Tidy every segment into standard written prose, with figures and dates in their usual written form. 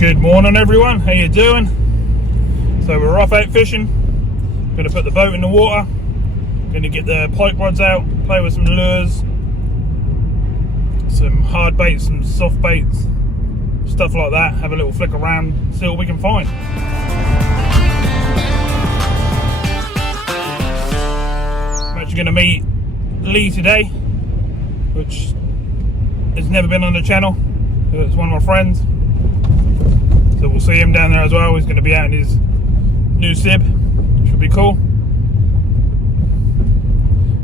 Good morning everyone, how you doing? So we're off out fishing. Going to put the boat in the water. Going to get the pike rods out, play with some lures, some hard baits, some soft baits, stuff like that. Have a little flick around, see what we can find. I'm actually going to meet Lee today, which has never been on the channel. It's one of my friends. So we'll see him down there as well. He's going to be out in his new SIB, which will be cool.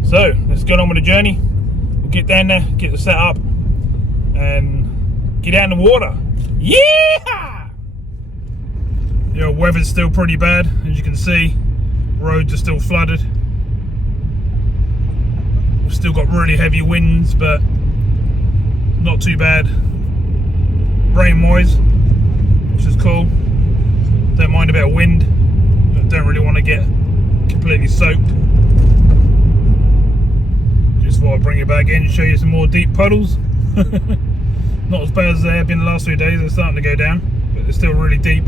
So let's get on with the journey. We'll get down there, get the set up, and get out in the water. Yeah! You know, weather's still pretty bad, as you can see. Roads are still flooded. We've still got really heavy winds, but not too bad rain-wise, which is cool. Don't mind a bit of wind, but don't really want to get completely soaked. Just thought I'd bring it back in and show you some more deep puddles. Not as bad as they have been the last 2 days. They're starting to go down, but they're still really deep.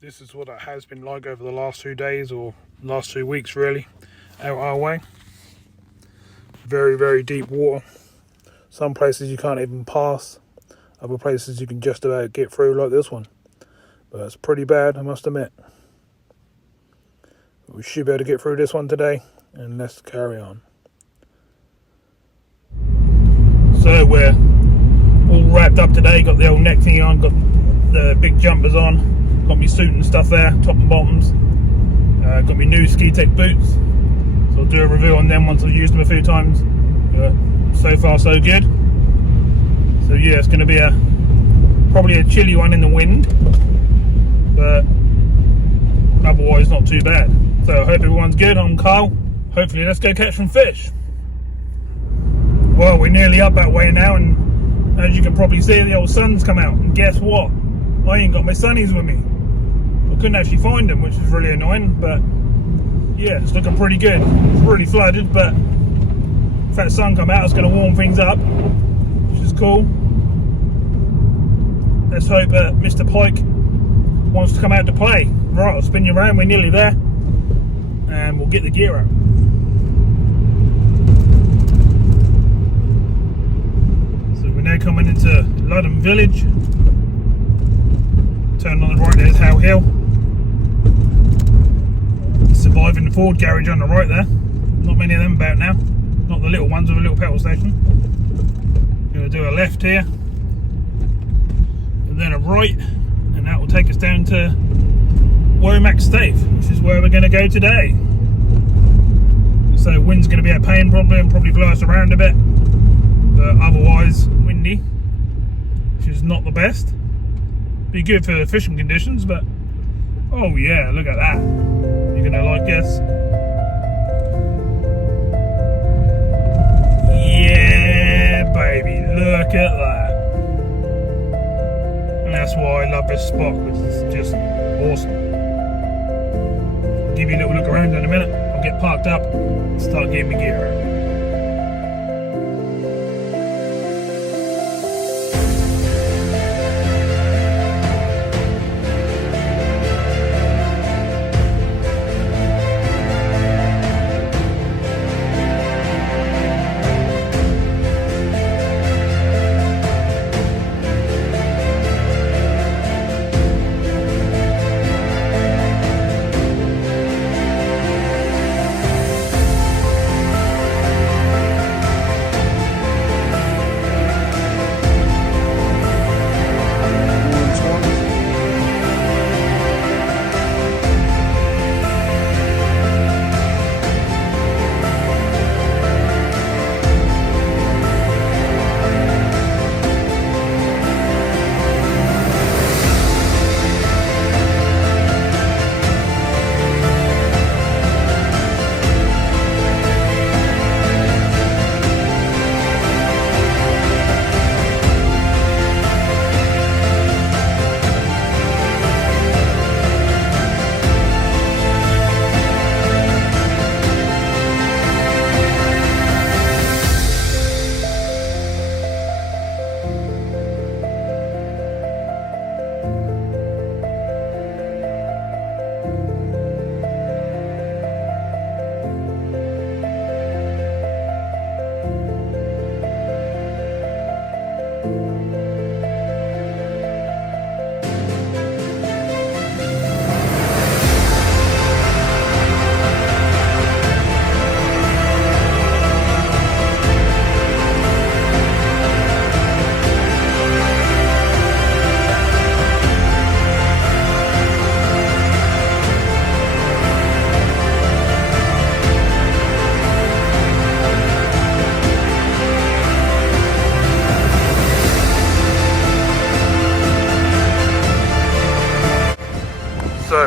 This is what it has been like over the last 2 days, or last 2 weeks really, out our way. Very, very deep water. Some places you can't even pass. Other places you can just about get through, like this one. But it's pretty bad, I must admit. We should be able to get through this one today, and let's carry on. So we're all wrapped up today. Got the old neck thingy on, got the big jumpers on. Got me suit and stuff there, top and bottoms. Got me new ski tech boots. So I'll do a review on them once I've used them a few times. But so far so good. So yeah, it's going to be probably a chilly one in the wind, but otherwise not too bad. So I hope everyone's good. I'm Carl. Hopefully let's go catch some fish. Well, we're nearly up that way now, and as you can probably see, the old sun's come out. And guess what? I ain't got my sunnies with me. I couldn't actually find them, which is really annoying, but yeah, it's looking pretty good. It's really flooded, but if that sun come out, it's going to warm things up, which is cool. Let's hope Mr. Pike wants to come out to play. Right, I'll spin you around, we're nearly there, and we'll get the gear out. So we're now coming into Ludham Village. Turn on the right, there's Howe Hill. Surviving the Ford garage on the right there. Not many of them about now. Not the little ones with a little petrol station. Going to do a left here, and then a right, and that will take us down to Womack, Staithe, which is where we're going to go today. So wind's going to be a pain probably, and probably blow us around a bit, but otherwise windy, which is not the best. Be good for the fishing conditions, but oh yeah, look at that. You're gonna like this. Yeah, baby, look at that. And that's why I love this spot, because it's just awesome. I'll give you a little look around in a minute. I'll get parked up and start getting my gear out.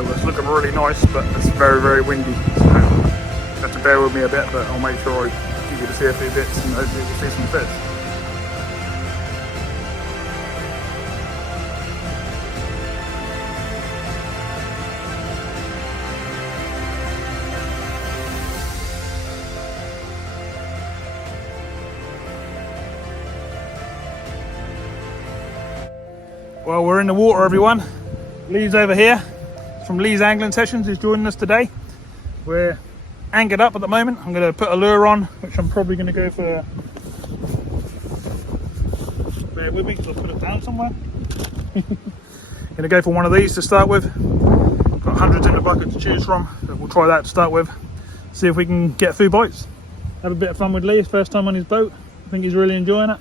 go. It's looking really nice, but it's very, very windy. So you have to bear with me a bit, but I'll make sure I give you to see a few bits and hopefully we'll see some fish. Well, we're in the water, everyone. Lee's over here from Lee's Angling Sessions who's joining us today. We're anchored up at the moment. I'm going to put a lure on, which I'm probably going to go for. Bear with me because I'll put it down somewhere. Going to go for one of these to start with. Got hundreds in the bucket to choose from, so we'll try that to start with. See if we can get a few bites. Have a bit of fun with Lee. His first time on his boat. I think he's really enjoying it.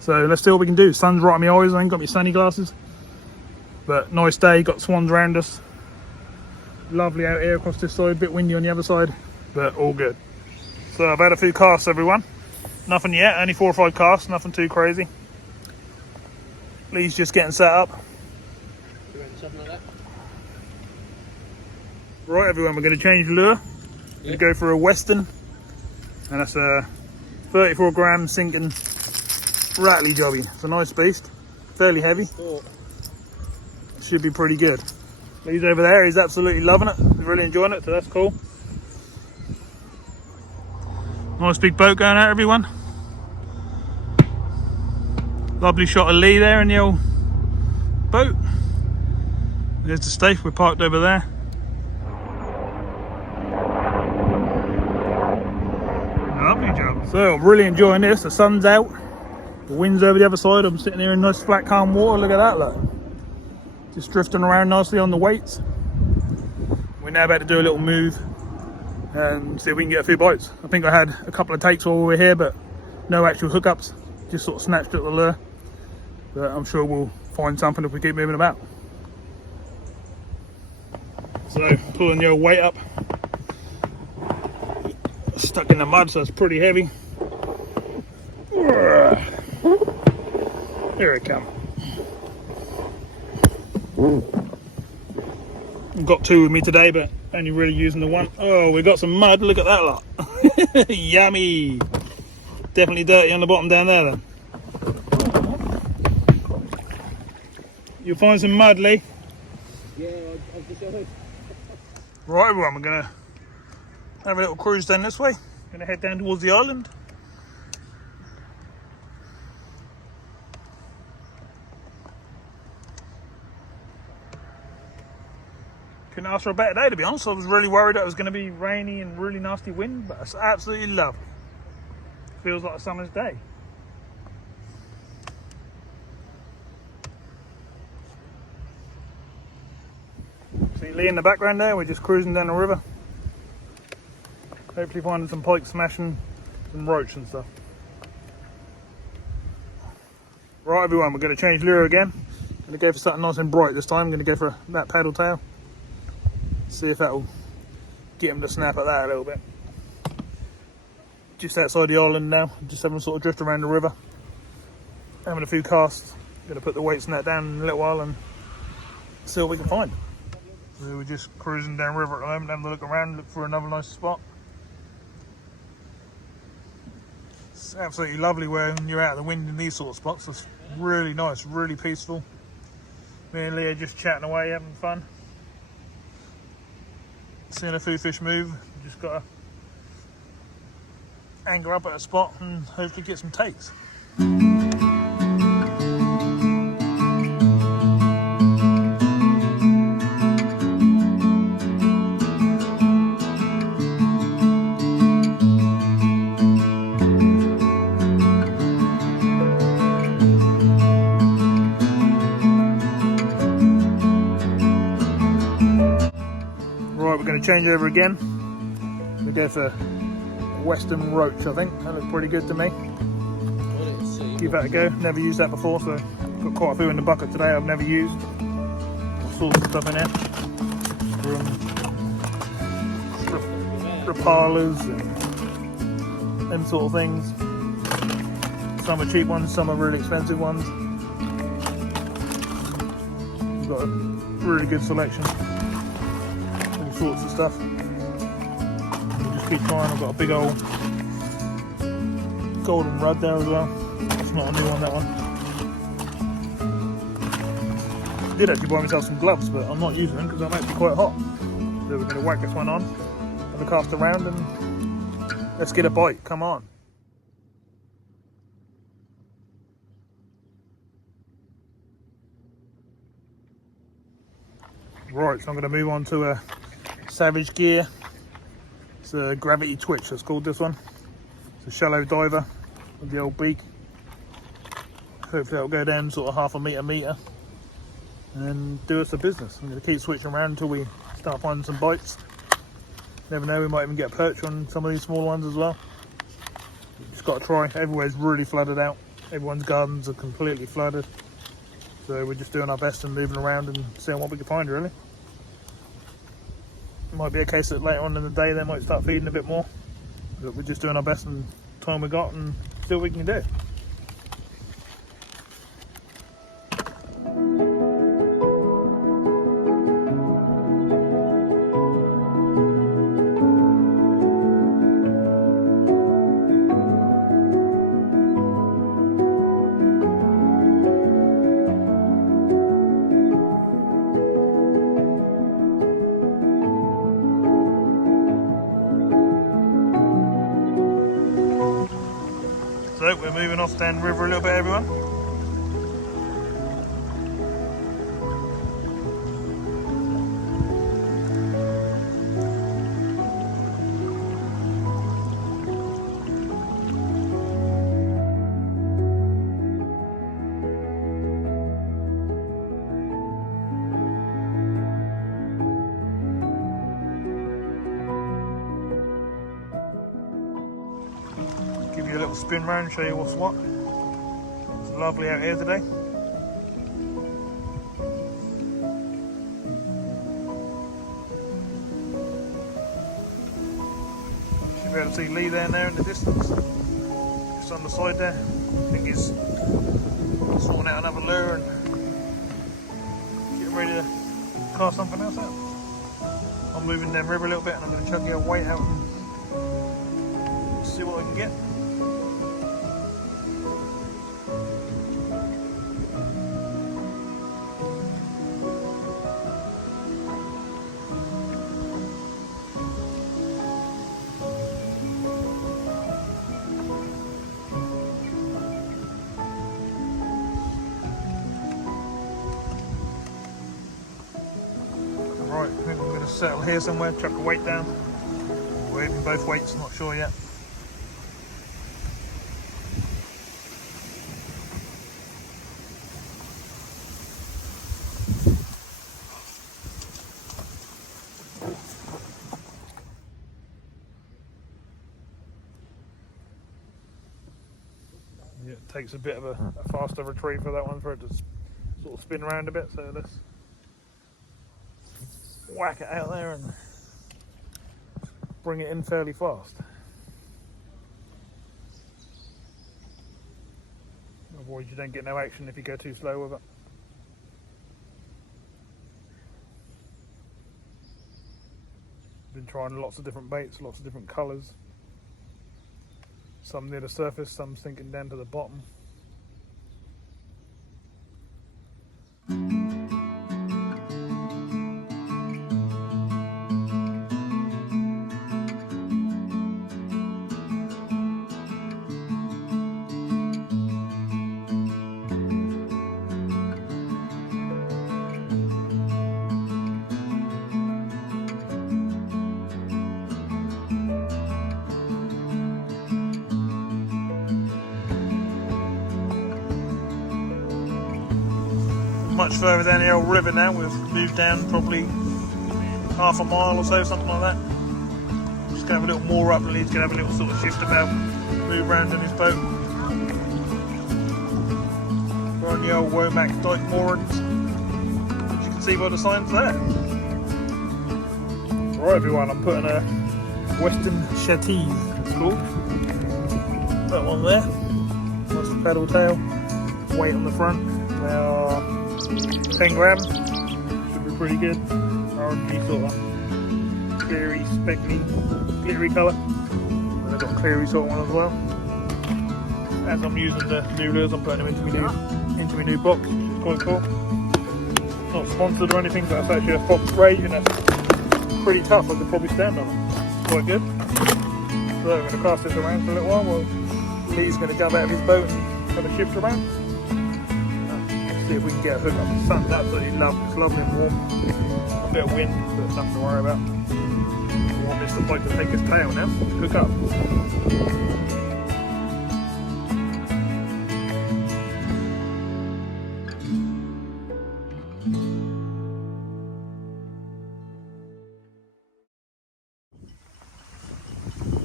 So let's see what we can do. Sun's right in my eyes. I ain't got my sunny glasses. But nice day, got swans around us. Lovely out here across this side, bit windy on the other side, but all good. So I've had a few casts, everyone. Nothing yet, only 4 or 5 casts, nothing too crazy. Lee's just getting set up. Something like that. Right, everyone, we're going to change lure. We're going to go for a Western, and that's a 34 gram sinking rattly jobby. It's a nice beast, fairly heavy. Should be pretty good. He's over there, he's absolutely loving it. He's really enjoying it, so that's cool. Nice big boat going out, everyone. Lovely shot of Lee there in the old boat. There's the Staithe, we're parked over there. Lovely job. So I'm really enjoying this. The sun's out, the wind's over the other side. I'm sitting here in nice flat calm water. Look at that, look. Just drifting around nicely on the weights. We're now about to do a little move and see if we can get a few bites. I think I had a couple of takes while we were here, but no actual hookups. Just sort of snatched at the lure. But I'm sure we'll find something if we keep moving about. So pulling the old weight up. Stuck in the mud, so it's pretty heavy. Here it comes. I've got 2 with me today, but only really using the one. Oh, we got some mud. Look at that lot. Yummy. Definitely dirty on the bottom down there then. You'll find some mud, Lee. Yeah, I've just heard. Right, everyone, we're going to have a little cruise down this way. Going to head down towards the island. Couldn't ask for a better day, to be honest. I was really worried that it was going to be rainy and really nasty wind, but it's absolutely lovely. Feels like a summer's day. See Lee in the background there, we're just cruising down the river. Hopefully finding some pike smashing, some roach and stuff. Right, everyone, we're going to change lure again. Going to go for something nice and bright this time. I'm going to go for that paddle tail. See if that'll get him to snap at that a little bit. Just outside the island now, just having a sort of drift around the river. Having a few casts. Going to put the weights in that down in a little while and see what we can find. So we're just cruising down river at the moment, having a look around, look for another nice spot. It's absolutely lovely when you're out of the wind in these sort of spots. It's really nice, really peaceful. Me and Lee are just chatting away, having fun. Seeing a few fish move, just got to anchor up at a spot and hopefully get some takes. Change over again. We go for Western roach, I think. That looked pretty good to me. Give that a go. Never used that before, so got quite a few in the bucket today I've never used. All sorts of stuff in there. Rapalas and them sort of things. Some are cheap ones, some are really expensive ones. We've got a really good selection. sorts of stuff. We'll just keep trying. I've got a big old golden rod there as well. That's not a new one, that one. I did actually buy myself some gloves, but I'm not using them because I'm actually quite hot. So we're going to whack this one on, have a cast around, and let's get a bite. Come on. Right, so I'm going to move on to a Savage gear. It's a gravity twitch, that's called this one. It's a shallow diver with the old beak. Hopefully that'll go down sort of half a meter and do us a business. I'm going to keep switching around until we start finding some bites. Never know, we might even get a perch on some of these small ones as well. Just got to try. Everywhere's really flooded out. Everyone's gardens are completely flooded. So we're just doing our best and moving around and seeing what we can find, really. It might be a case that later on in the day they might start feeding a bit more. But we're just doing our best in the time we got and see what we can do. So we're moving off down the river a little bit, everyone. Give you a little spin round and show you what's what. It's lovely out here today. Should be able to see Lee down there in the distance. Just on the side there. I think he's sorting out another lure and getting ready to cast something else out. I'm moving down river a little bit and I'm going to chuck your weight out and see what I can get. Right, I think I'm going to settle here somewhere, chuck a weight down. Or even both weights, not sure yet. Yeah, it takes a bit of a faster retrieve for that one for it to sort of spin around a bit, so let's whack it out there and bring it in fairly fast. Otherwise you don't get no action if you go too slow with it. Been trying lots of different baits, lots of different colours. Some near the surface, some sinking down to the bottom. Much further down the old river now. We've moved down probably half a mile or so, something like that. Just gonna have a little more up and he's gonna have a little sort of shift about, move around in his boat. We're on the old Womack Dyke moorings, as you can see by the signs there. Right everyone, I'm putting a Western Staithe, it's called. That one there. That's the pedal tail. Weight on the front. They are 10 grams, should be pretty good. R&G sort of cleary, speckly, glittery colour. And I've got a cleary sort of one as well. As I'm using the new lures, I'm putting them into my new box, which is quite cool. Not sponsored or anything, but it's actually a Fox braid and it's pretty tough. I could probably stand on it. It's quite good. So I'm going to cast this around for a little while. Well, Lee's going to jump out of his boat and have a shift around. Let's see if we can get a hook up. The sun's absolutely lovely. It's lovely and warm. A bit of wind, but nothing to worry about. I want Mr. Pike to take his tail now. Hook up.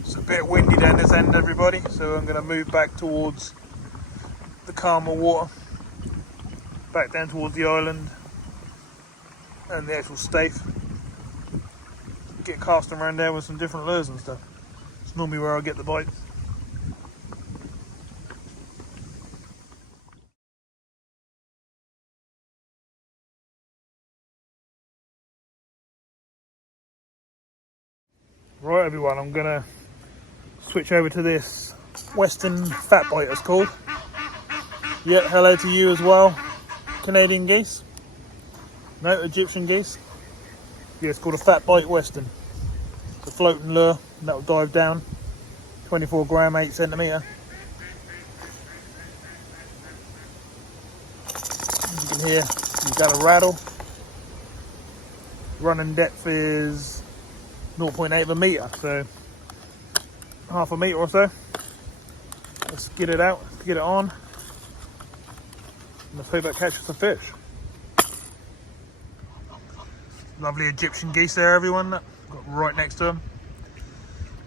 It's a bit windy down this end, everybody, so I'm going to move back towards the calmer water, back down towards the island and the actual Staithe. Get casting around there with some different lures and stuff. It's normally where I get the bites. Right everyone, I'm going to switch over to this Western fat bite it's called. Yeah, hello to you as well. Canadian geese. No, Egyptian geese. Yeah, it's called a fat bite Western. It's a floating lure and that will dive down. 24 gram, 8 centimetre. As you can hear, you've got a rattle. Running depth is 0.8 of a metre, so half a metre or so. Let's get it out, let's get it on. And let's hope that catches the fish. Lovely Egyptian geese there, everyone. Got right next to them.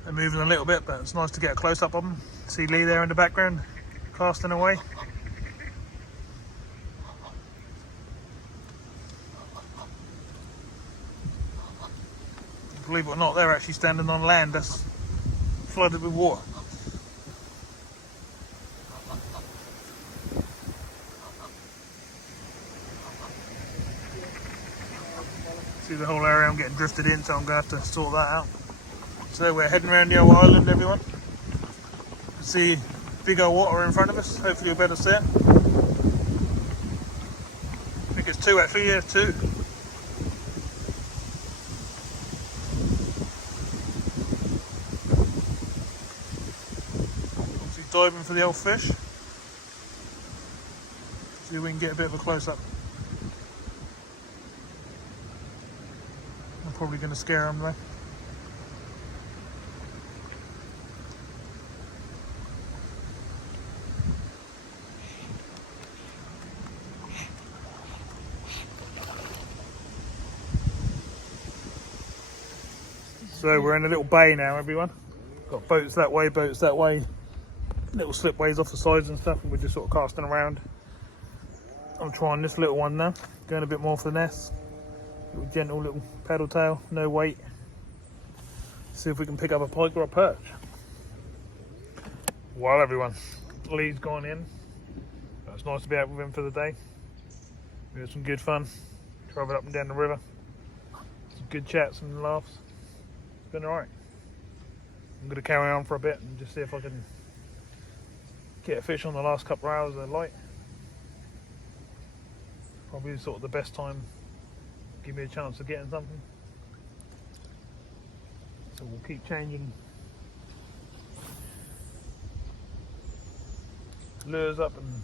They're moving a little bit, but it's nice to get a close up of them. See Lee there in the background, casting away. Believe it or not, they're actually standing on land that's flooded with water. See the whole area I'm getting drifted in, so I'm going to have to sort that out. So we're heading around the old island, everyone. See big old water in front of us. Hopefully you'll better see it. I think it's two actually, yeah, two. Obviously diving for the old fish. See if we can get a bit of a close up. I'm probably going to scare them though. So we're in a little bay now, everyone. Got boats that way, little slipways off the sides and stuff, and we're just sort of casting around. I'm trying this little one now, going a bit more finesse. Little gentle little paddle tail, no weight. See if we can pick up a pike or a perch. Well everyone, Lee's gone in. It's nice to be out with him for the day. We had some good fun, travelled up and down the river. Some good chats and laughs. It's been alright. I'm going to carry on for a bit and just see if I can get a fish on the last couple of hours of light. Probably sort of the best time. Give me a chance of getting something. So we'll keep changing lures up and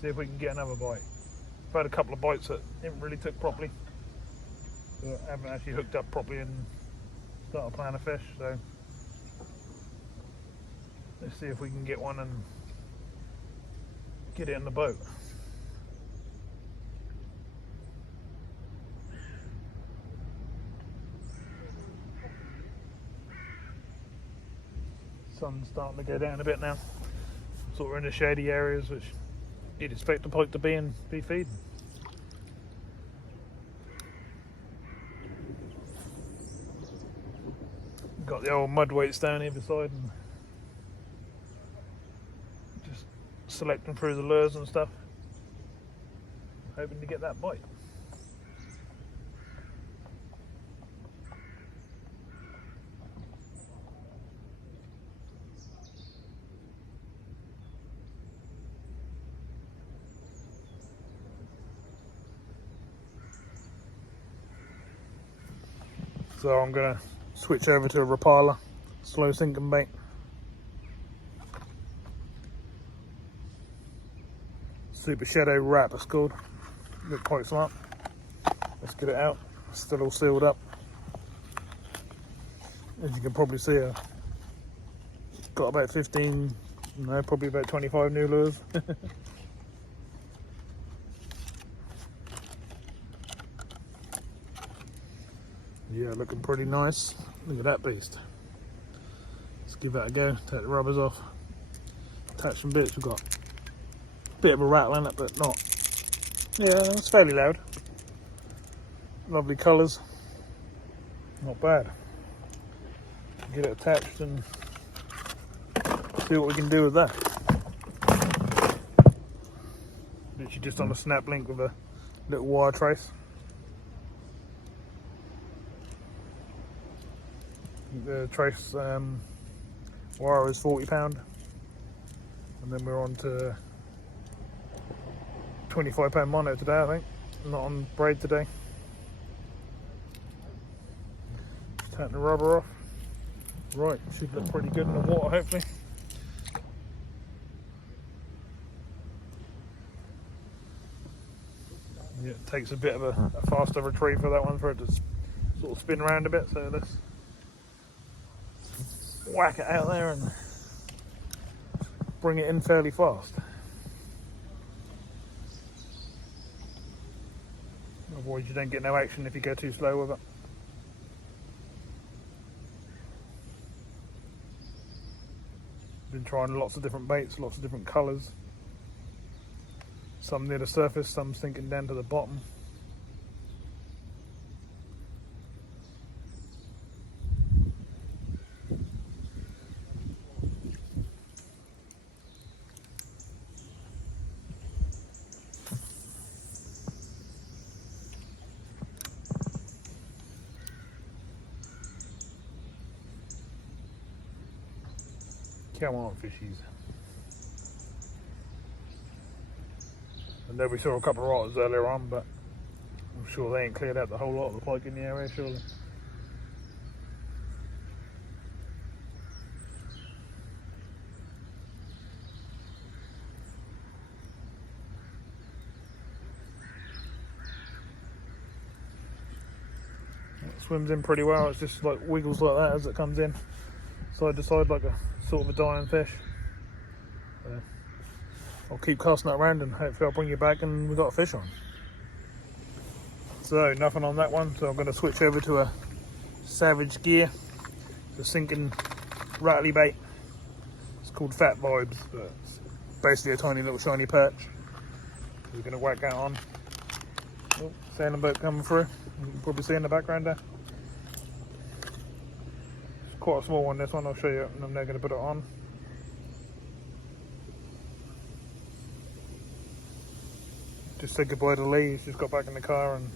see if we can get another bite. I've had a couple of bites that didn't really took properly. But I haven't actually hooked up properly and started playing a fish, so let's see if we can get one and get it in the boat. Sun's starting to go down a bit now. Sort of in the shady areas which you'd expect the pike to be and be feeding. Got the old mud weights down either side and just selecting through the lures and stuff, hoping to get that bite. So I'm gonna switch over to a Rapala, slow sinking bait. Super Shadow Wrap it's called. Look quite smart. Let's get it out. It's still all sealed up. As you can probably see, I've got about 15, no, probably about 25 new lures. Yeah, looking pretty nice. Look at that beast. Let's give that a go. Take the rubbers off. Attach some bits. We've got a bit of a rattle in it, but not. Yeah, it's fairly loud. Lovely colours. Not bad. Get it attached and see what we can do with that. Literally just on a snap link with a little wire trace. The trace wire is £40, and then we're on to £25 mono today, I think. Not on braid today. Just take the rubber off. Right, should look pretty good in the water, hopefully. Yeah, it takes a bit of a faster retrieve for that one, for it to sort of spin around a bit, so let's whack it out there and bring it in fairly fast. Otherwise you don't get no action if you go too slow with it. Been trying lots of different baits, lots of different colours. Some near the surface, some sinking down to the bottom. Come on, fishies. I know we saw a couple of rotters earlier on, but I'm sure they ain't cleared out the whole lot of the pike in the area, surely. It swims in pretty well. It's just like wiggles like that as it comes in, side to side, like a sort of a dying fish. I'll keep casting that around and hopefully I'll bring you back and we've got a fish on. So nothing on that one, so I'm going to switch over to a Savage gear. It's a sinking rattly bait. It's called Fat Vibes, but it's basically a tiny little shiny perch. We're going to whack that on. Oh, sailing boat coming through. You can probably see in the background there. It's quite a small one, this one. I'll show you, and I'm now going to put it on. Just said goodbye to Lee. He's just got back in the car and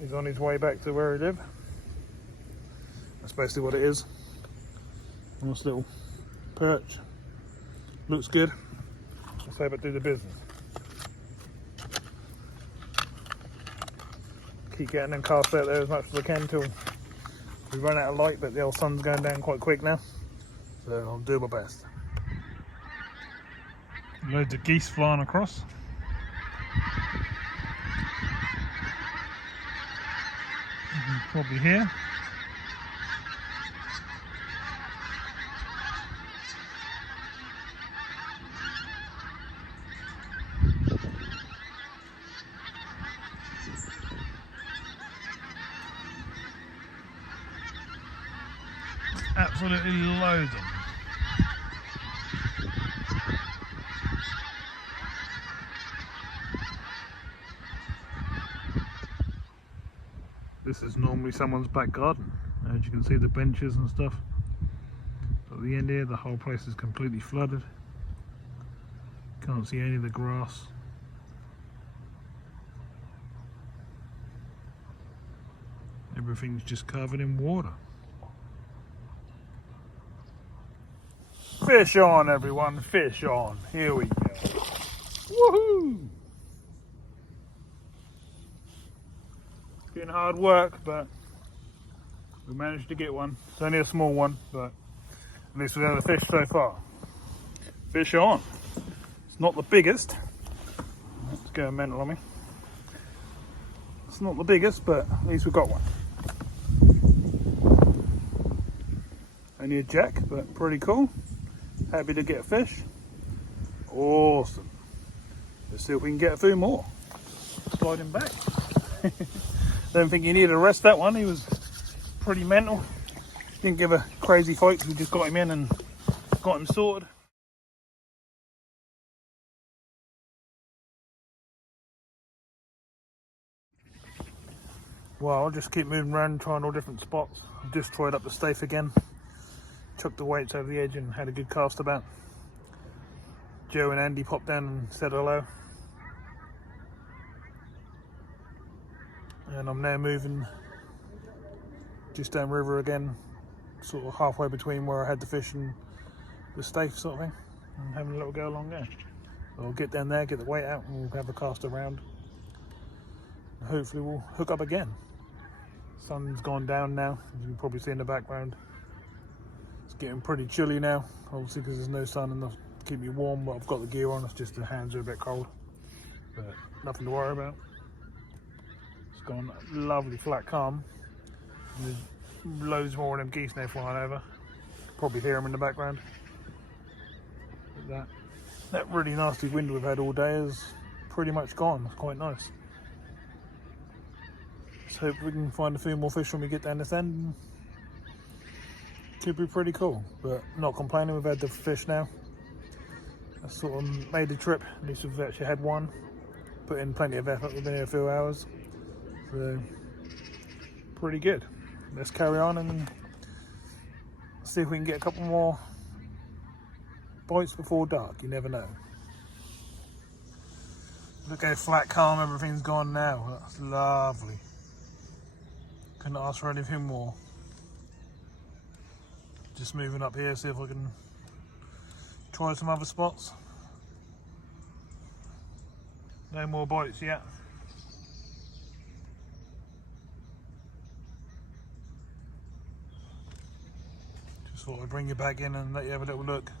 he's on his way back to where he lived. That's basically what it is. Nice little perch. Looks good. Let's hope it do the business. Keep getting them cast out there as much as I can until we run out of light, but the old sun's going down quite quick now, so I'll do my best. Loads of geese flying across. You can probably hear. Absolutely loads of them. This is normally someone's back garden. As you can see, the benches and stuff. But at the end here, the whole place is completely flooded. Can't see any of the grass. Everything's just covered in water. Fish on, everyone, fish on. Here we go. Woohoo! Been hard work, but We managed to get one. It's only a small one, but at least we've had a fish so far. Fish on. It's not the biggest. Let's go mental on me. It's not the biggest, but at least we've got one. Only a jack, but pretty cool. Happy to get a fish. Awesome. Let's see if we can get a few more. Slide him back. Don't think you need to rest that one. He was pretty mental. Didn't give a crazy fight. We just got him in and got him sorted. Well, I'll just keep moving around, trying all different spots. I've just tried up the Staithe again. Chucked the weights over the edge and had a good cast about. Joe and Andy popped down and said hello. And I'm now moving just downriver again, sort of halfway between where I had the fish and the Staithe sort of thing. And having a little go along there. So I'll get down there, get the weight out, and we'll have a cast around. And hopefully we'll hook up again. Sun's gone down now, as you can probably see in the background. It's getting pretty chilly now, obviously because there's no sun enough to keep me warm, but I've got the gear on, it's just the hands are a bit cold. But nothing to worry about. It's gone lovely flat calm. And there's loads more of them geese now flying over. Probably hear them in the background. But that really nasty wind we've had all day is pretty much gone. It's quite nice. Let's hope we can find a few more fish when we get down this end. Could be pretty cool, but not complaining. We've had the fish now. I sort of made the trip. At least we've actually had one. Put in plenty of effort. We've been here a few hours, so pretty good. Let's carry on and see if we can get a couple more bites before dark. You never know. Look how flat calm everything's gone now. That's lovely. Couldn't ask for anything more. Just moving up here, see if I can try some other spots. No more bites yet. Just thought I'd bring you back in and let you have a little look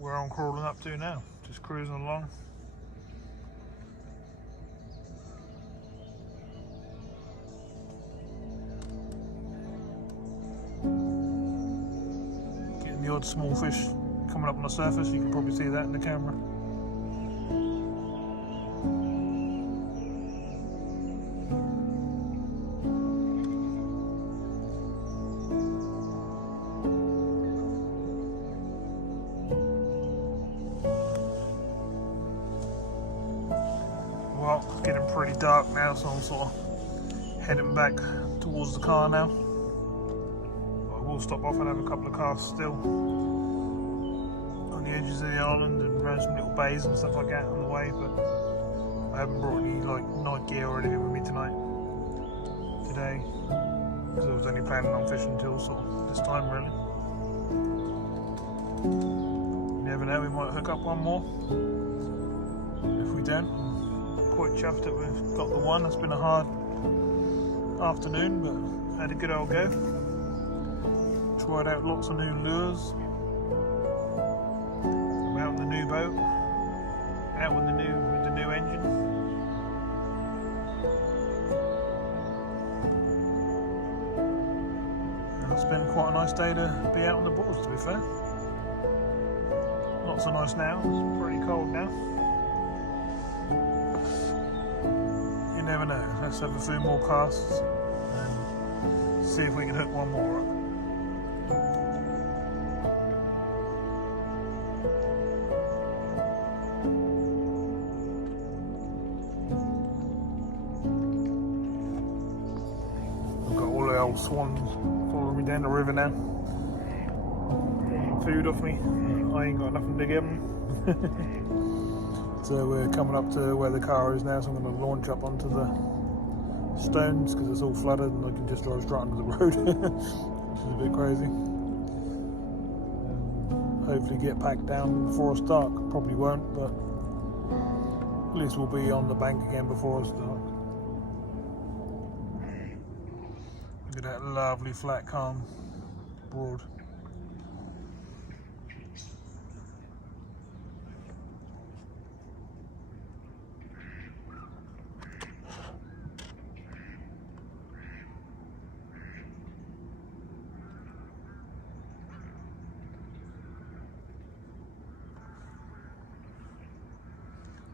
where I'm crawling up to now. Just cruising along. The odd small fish coming up on the surface, you can probably see that in the camera. Well, it's getting pretty dark now, so I'm sort of heading back towards the car now. We'll stop off and have a couple of casts still on the edges of the island and around some little bays and stuff like that on the way, but I haven't brought any like night gear or anything with me today because I was only planning on fishing until sort of this time really. You never know, we might hook up one more. If we don't, I'm quite chuffed that we've got the one. It's been a hard afternoon, but had a good old go. Tried out lots of new lures. I'm out in the new boat, out with the new engine. And it's been quite a nice day to be out on the boards, to be fair. Not so nice now, it's pretty cold now. You never know, let's have a few more casts and see if we can hook one more up. Swans following me down the river now. Getting food off me. I ain't got nothing to give them. So we're coming up to where the car is now, so I'm going to launch up onto the stones because it's all flooded and I can just drive straight onto the road, which is a bit crazy. Hopefully get packed down before it's dark. Probably won't, but at least we'll be on the bank again before it's dark. Look at that lovely flat calm broad.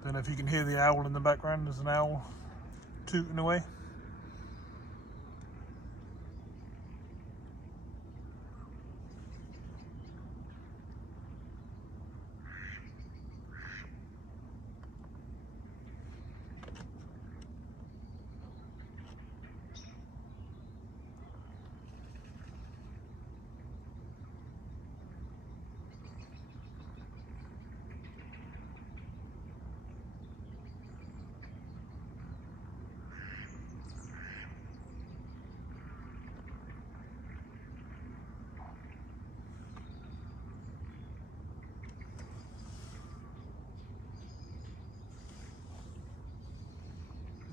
Don't know if you can hear the owl in the background. There's an owl tooting away.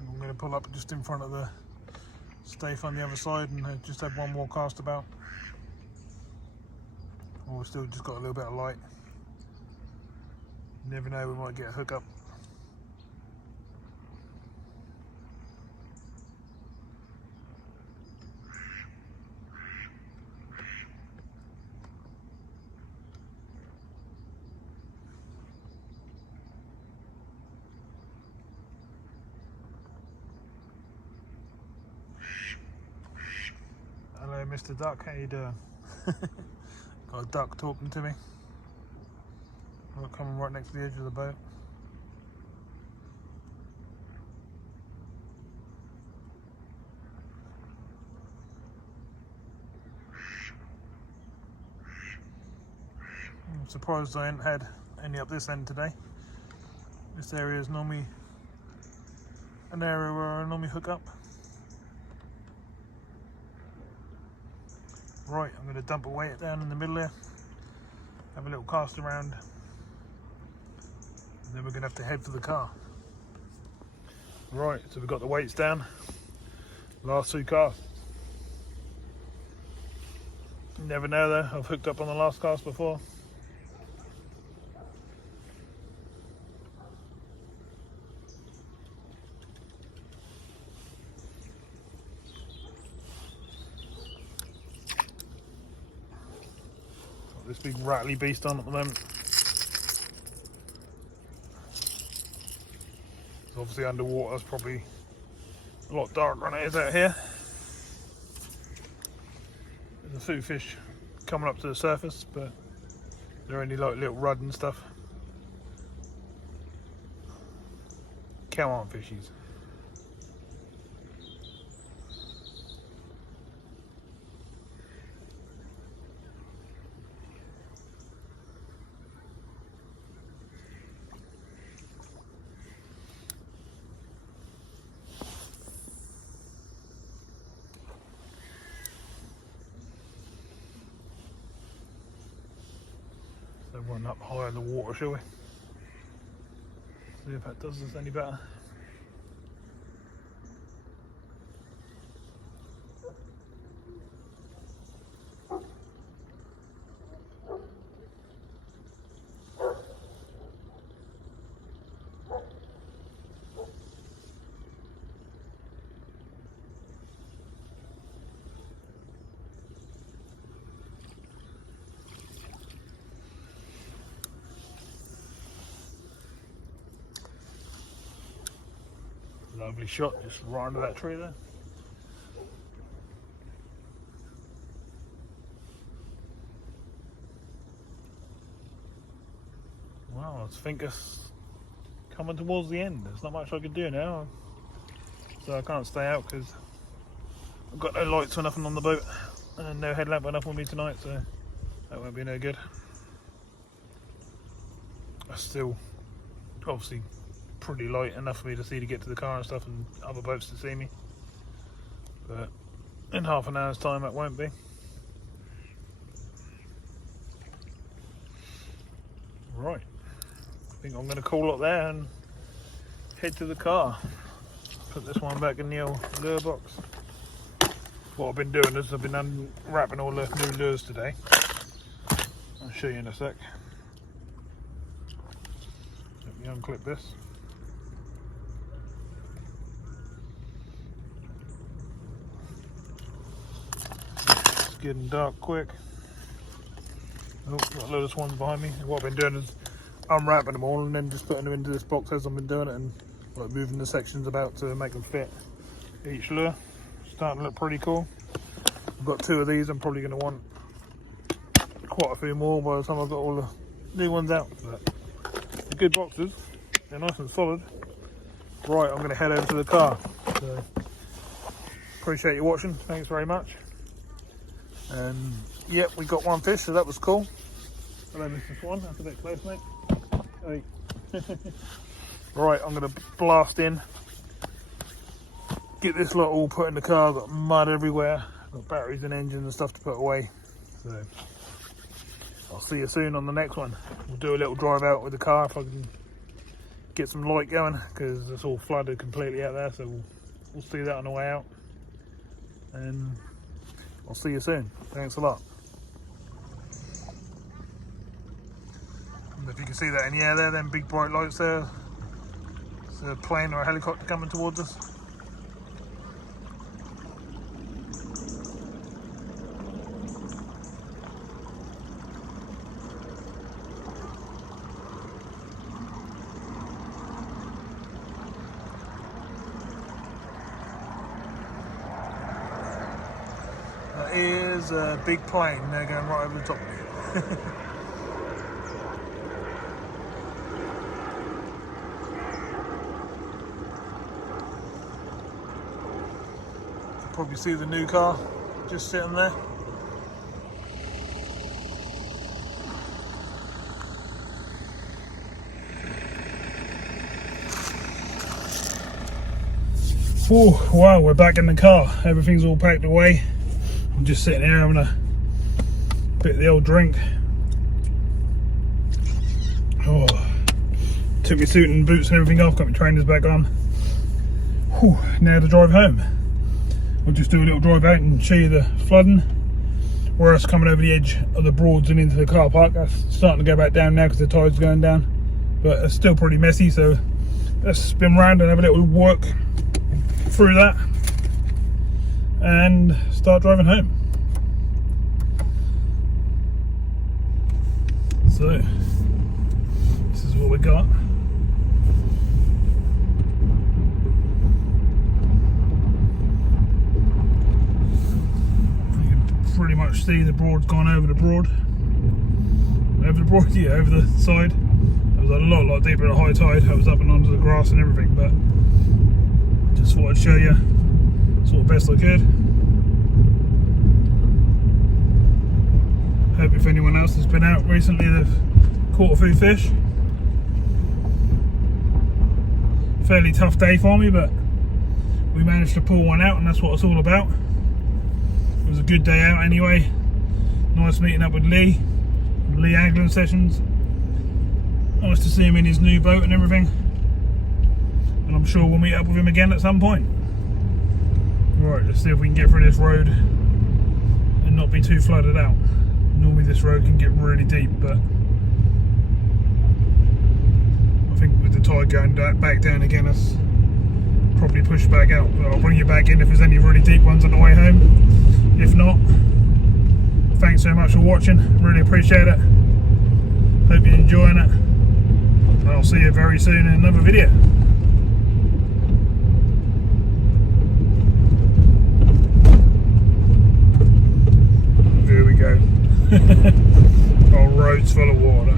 I'm going to pull up just in front of the Staithe on the other side and just have one more cast about. Or we've still just got a little bit of light. You never know, we might get a hook up. Hello Mr. Duck, how you doing? Got a duck talking to me. Coming right next to the edge of the boat. I'm surprised I ain't had any up this end today. This area is normally an area where I normally hook up. Right, I'm going to dump a weight down in the middle there, have a little cast around, and then we're going to have to head for the car. Right, so we've got the weights down, last 2 casts. You never know though, I've hooked up on the last cast before. This big rattly beast on at the moment. It's obviously underwater, it's probably a lot darker than it is out here. There's a few fish coming up to the surface, but they're only like little rudd and stuff. Come on, fishies. So run up higher in the water, shall we? See if that does us any better. Lovely shot, just right under that tree there. Wow, I think it's coming towards the end. There's not much I can do now. So I can't stay out because I've got no lights or nothing on the boat and no headlamp or nothing with me tonight, so that won't be no good. I still obviously pretty light enough for me to see to get to the car and stuff and other boats to see me, but in half an hour's time it won't be. Right, I think I'm going to call it there and head to the car. Put this one back in the old lure box. what I've been doing is I've been unwrapping all the new lures today. I'll show you in a sec. Let me unclip this. It's getting dark quick. Oh, got a load of swans behind me. What I've been doing is unwrapping them all and then just putting them into this box as I've been doing it, and like moving the sections about to make them fit each lure. Starting to look pretty cool. I've got 2 of these. I'm probably going to want quite a few more by the time I've got all the new ones out. But they're good boxes. They're nice and solid. Right, I'm going to head over to the car. So, appreciate you watching. Thanks very much. And yep, we got 1 fish, so that was cool. Hello, Mr. Swan. That's a bit close, mate. Hey. Right, I'm going to blast in. Get this lot all put in the car. Got mud everywhere. Got batteries and engines and stuff to put away. So I'll see you soon on the next one. We'll do a little drive out with the car if I can get some light going, because it's all flooded completely out there. So we'll see that on the way out. And I'll see you soon. Thanks a lot. And if you can see that in the air there, them big bright lights there. It's a plane or a helicopter coming towards us. That is a big plane. They're going right over the top of me. Probably see the new car just sitting there. Oh wow, we're back in the car. Everything's all packed away. I'm just sitting here having a bit of the old drink. Oh, took my suit and boots and everything off, got my trainers back on. Whew, now to drive home. We'll just do a little drive out and show you the flooding. We're us coming over the edge of the Broads and into the car park. That's starting to go back down now because the tide's going down, but it's still pretty messy, so let's spin round and have a little walk through that and start driving home. So this is what we got. Pretty much see the Broad's gone over the Broad. Over the Broad, yeah, over the side. It was a lot deeper at high tide. I was up and onto the grass and everything, but just thought I'd show you sort of best I could. Hope if anyone else has been out recently, they've caught a few fish. Fairly tough day for me, but we managed to pull one out, and that's what it's all about. It was a good day out anyway. Nice meeting up with Lee Angling Sessions. Nice to see him in his new boat and everything. And I'm sure we'll meet up with him again at some point. Right, let's see if we can get through this road and not be too flooded out. Normally this road can get really deep, but I think with the tide going back down again, it's probably pushed back out. But I'll bring you back in if there's any really deep ones on the way home. If not, thanks so much for watching, really appreciate it. Hope you're enjoying it, and I'll see you very soon in another video. Here we go. Our road's full of water.